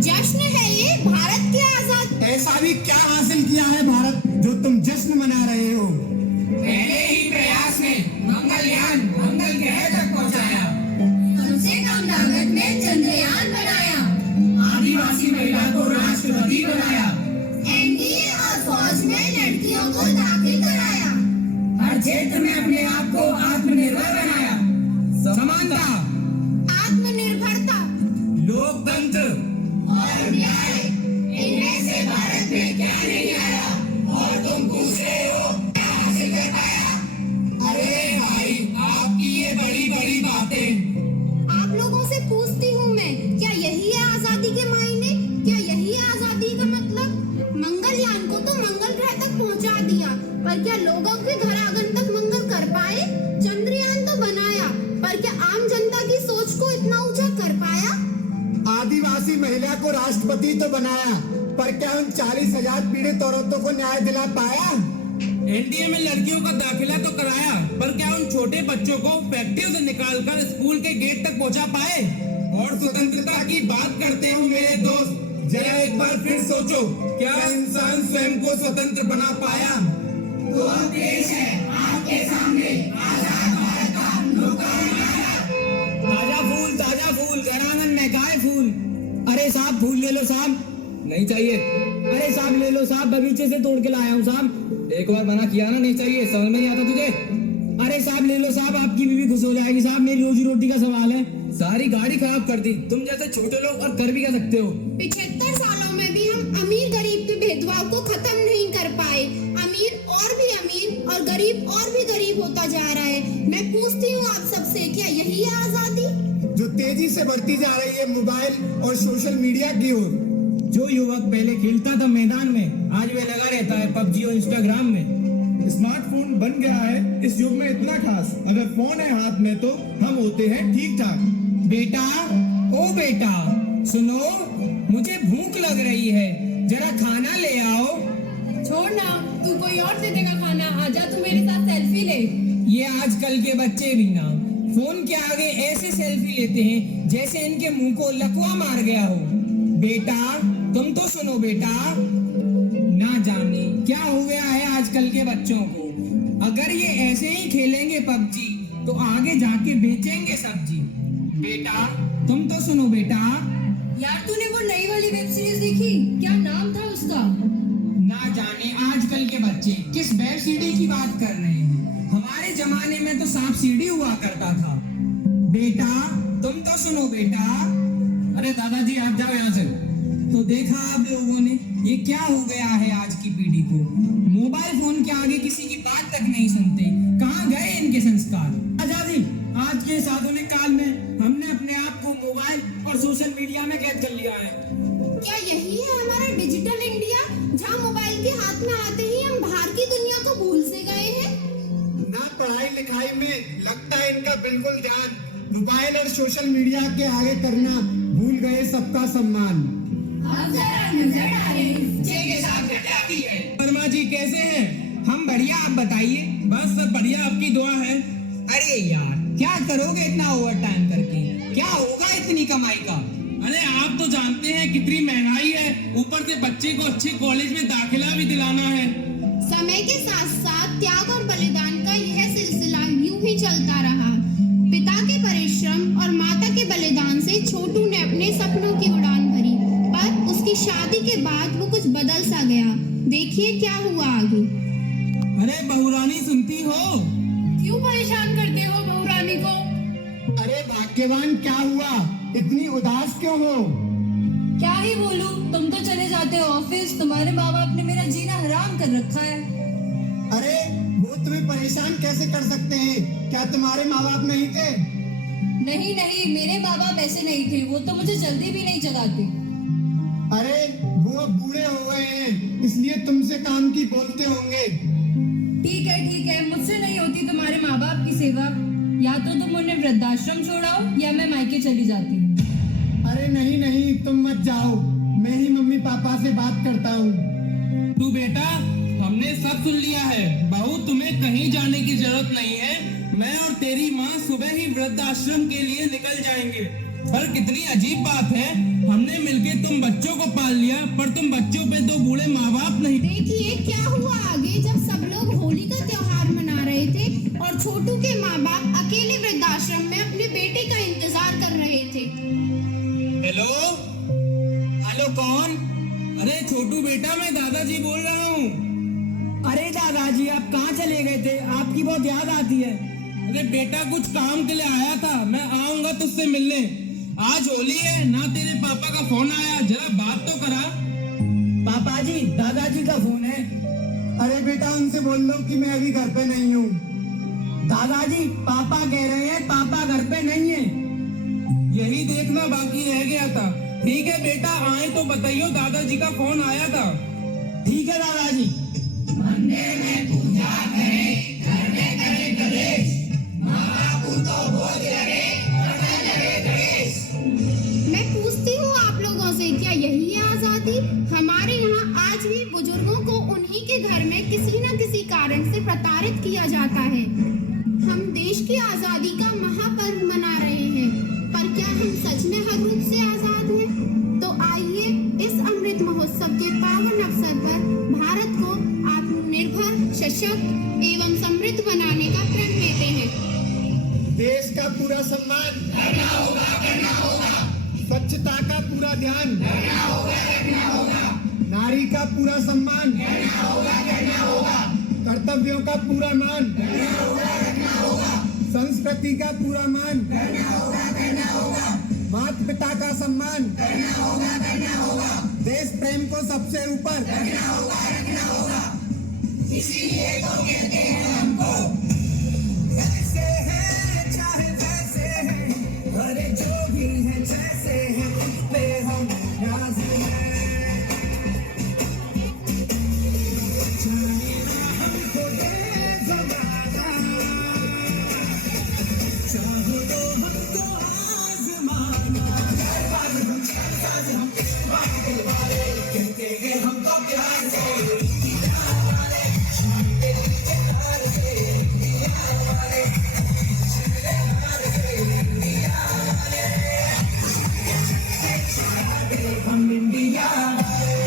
जश्न है ये भारत की आजाद। ऐसा भी क्या हासिल किया है भारत जो तुम जश्न मना रहे हो? पहले ही प्रयास में मंगलयान मंगल ग्रह तक पहुंचाया। कम से कम लागत में चंद्रयान बनाया। आदिवासी महिला को राष्ट्रपति बनाया। एनडीए और फौज में लड़कियों को दाखिल कराया। हर क्षेत्र में अपने आप को आत्मनिर्भर बनाया। समानता, आत्मनिर्भरता लोकतंत्र और न्याय, इनमें से भारत में क्या नहीं आया? और तुम पूछ रहे हो क्या हासिल कर पाया? अरे भाई, आपकी ये बड़ी बड़ी बातें। आप लोगों से पूछती हूँ मैं, क्या यही है आजादी के मायने? क्या यही है आजादी का मतलब? मंगलयान को तो मंगल ग्रह तक पहुँचा दिया, पर क्या लोगों के घर आंगन तक मंगल कर पाए? चंद्रयान तो बनाया, पर क्या आम जनता की सोच को इतना ऊंचा कर पाया? आदिवासी महिला को राष्ट्रपति तो बनाया, पर क्या उन 40,000 पीड़ित औरतों को न्याय दिला पाया? एनडीए में लड़कियों का दाखिला तो कराया, पर क्या उन छोटे बच्चों को फैक्ट्रियों से निकालकर स्कूल के गेट तक पहुंचा पाए? और स्वतंत्रता की बात करते हो मेरे दोस्त, जरा एक बार फिर सोचो, क्या इंसान स्वयं को स्वतंत्र बना पाया? तो अब देश है आपके सामने, आजाद भारत का लोकतांत्रिक। ताजा फूल घर आंगन में गाय फूल। अरे साहब फूल ले लो साहब। नहीं चाहिए। अरे साहब ले लो साहब, बगीचे से तोड़ के लाया हूँ साहब। एक बार मना किया ना, नहीं चाहिए, समझ में नहीं आता तुझे? अरे साहब ले लो साहब, आपकी बीवी खुश हो जाएगी साहब, मेरी रोजी रोटी का सवाल है। सारी गाड़ी खराब कर दी। तुम जैसे छोटे लोग और कर भी क्या सकते हो? 75 सालों में भी हम अमीर गरीब के भेदभाव को खत्म नहीं कर पाए। अमीर और भी अमीर और गरीब और भी गरीब होता जा रहा है। मैं पूछती हूँ आप सबसे, क्या यही है आजादी? जो तेजी से बढ़ती जा रही है मोबाइल और सोशल मीडिया की ओर। जो युवक पहले खेलता था मैदान में, आज वे लगा रहता है पबजी और इंस्टाग्राम में। स्मार्टफोन बन गया है इस युग में इतना खास, अगर फोन है हाथ में तो हम होते हैं ठीक ठाक। बेटा, ओ बेटा, सुनो, मुझे भूख लग रही है, जरा खाना ले आओ। छोड़ ना, तू कोई और दे देगा खाना। आजा तू मेरे साथ सेल्फी ले। ये आजकल के बच्चे भी ना फोन के आगे ऐसे सेल्फी लेते हैं जैसे इनके मुंह को लकवा मार गया हो। बेटा, तुम तो सुनो बेटा, ना जाने क्या हो गया है आजकल के बच्चों को। अगर ये ऐसे ही खेलेंगे पबजी तो आगे जाके बेचेंगे सब्जी। बेटा, तुम तो सुनो बेटा। यार तूने वो नई वाली वेब सीरीज देखी? क्या नाम था उसका? ना जाने आजकल के बच्चे किस वेब सीडी की बात कर रहे हैं। हमारे जमाने में तो सांप सीढ़ी हुआ करता था। बेटा, तुम तो सुनो बेटा। अरे दादाजी आप जाओ यहाँ से। तो देखा आप लोगों ने, ये क्या हो गया है आज की पीढ़ी को। मोबाइल फोन के आगे किसी की बात तक नहीं सुनते। कहाँ गए इनके संस्कार? आजादी, आज के इस आधुनिक काल में हमने अपने आप को मोबाइल और सोशल मीडिया में कैद कर लिया है। क्या यही है हमारा डिजिटल इंडिया, जहाँ मोबाइल के हाथ में आते ही हम बाहर की दुनिया को भूल से गए हैं? ना पढ़ाई लिखाई में लगता है इनका बिल्कुल ध्यान, मोबाइल और सोशल मीडिया के आगे करना भूल गए सबका सम्मान। अब जरा नजर डालें। के साथ घटा दी है। वर्मा जी कैसे हैं? हम बढ़िया, आप बताइए। बस बढ़िया, आपकी दुआ है। अरे यार, क्या करोगे इतना ओवर टाइम करके? क्या होगा इतनी कमाई का? अरे आप तो जानते हैं कितनी महंगाई है, ऊपर से बच्चे को अच्छे कॉलेज में दाखिला भी दिलाना है। समय के साथ साथ त्याग और बलिदान का यह सिलसिला यूं ही चलता रहा। पिता के परिश्रम और माता के बलिदान से छोटू ने अपने सपनों की उड़ान भरी, पर उसकी शादी के बाद वो कुछ बदल सा गया। देखिए क्या हुआ आगे। अरे बहुरानी सुनती हो? क्यों परेशान करते हो बहुरानी को? अरे भाग्यवान, क्या हुआ? इतनी उदास क्यों हो? क्या ही बोलूं, तुम तो चले जाते हो ऑफिस, तुम्हारे माँ बाप ने मेरा जीना हराम कर रखा है। अरे वो तुम्हें परेशान कैसे कर सकते हैं? क्या तुम्हारे माँ बाप नहीं थे? नहीं नहीं, मेरे माँ बाप ऐसे नहीं थे, वो तो मुझे जल्दी भी नहीं जगाते। अरे वो अब बूढ़े हो गए हैं, इसलिए तुमसे काम की बोलते होंगे। ठीक है, मुझसे नहीं होती तुम्हारे माँ बाप की सेवा। या तो तुम उन्हें वृद्धाश्रम छोड़ाओ या मैं मायके चली जाती हूँ। अरे नहीं नहीं, तुम मत जाओ, मैं ही मम्मी पापा से बात करता हूँ। तू बेटा, हमने सब सुन लिया है। बहू, तुम्हें कहीं जाने की जरूरत नहीं है। मैं और तेरी माँ सुबह ही वृद्धाश्रम के लिए निकल जाएंगे। पर कितनी अजीब बात है, हमने मिलके तुम बच्चों को पाल लिया, पर तुम बच्चों पे दो बूढ़े माँ बाप नहीं। देखिए क्या हुआ आगे, जब सब लोग होली का त्योहार मना रहे थे और छोटू के माँ बाप अकेले वृद्धाश्रम में अपने बेटे का इंतजार कर रहे थे। हेलो हेलो कौन? अरे छोटू बेटा, मैं दादाजी बोल रहा हूँ। अरे दादाजी आप कहाँ चले गए थे? आपकी बहुत याद आती है। अरे बेटा कुछ काम के लिए आया था, मैं आऊंगा तुझसे मिलने। आज होली है ना, तेरे पापा का फोन आया, जरा बात तो करा। पापा जी, दादाजी का फोन है। अरे बेटा उनसे बोल दो कि मैं अभी घर पे नहीं हूँ। दादाजी पापा कह रहे हैं पापा घर पे नहीं है। यही देखना बाकी रह गया था। ठीक है बेटा, आए तो बताइयो, दादाजी का फोन आया था। ठीक है दादाजी। मंदिर में पूजा करें, घर में करें गणेश, माँ बाप तो भोज लगे, पता लगे गणेश। मैं पूछती हूँ आप लोगों से, क्या यही है आजादी? हमारे यहाँ आज भी बुजुर्गों को उन्हीं के घर में किसी न किसी कारण से प्रताड़ित किया जाता है। हम देश की आजादी का महापर्व मना रहे हैं, पर क्या हम सच में हर रूप से आजाद हैं? तो आइए इस अमृत महोत्सव के पावन अवसर पर भारत को आत्मनिर्भर, सशक्त एवं समृद्ध बनाने का प्रण लेते हैं। देश का पूरा सम्मान करना होगा, करना होगा, स्वच्छता का पूरा ध्यान करना होगा, करना होगा, नारी का पूरा सम्मान करना होगा, करना होगा, कर्तव्यों का पूरा मान करना होगा, करना होगा, संस्कृति का पूरा मान करना होगा, करना होगा, माता पिता का सम्मान करना होगा, करना होगा, देश प्रेम को सबसे ऊपर करना होगा, रखना होगा। इसीलिए तो कहते हैं हमको ऐसे हैं चाहे वैसे हैं, अरे जो भी है जैसे हैं उस पे हम राजी हैं। चाहे ना हमको दे जमाना, चाहो तो हमको आजमाना। कहते हैं हमको प्यार से, हम इंडिया वाले।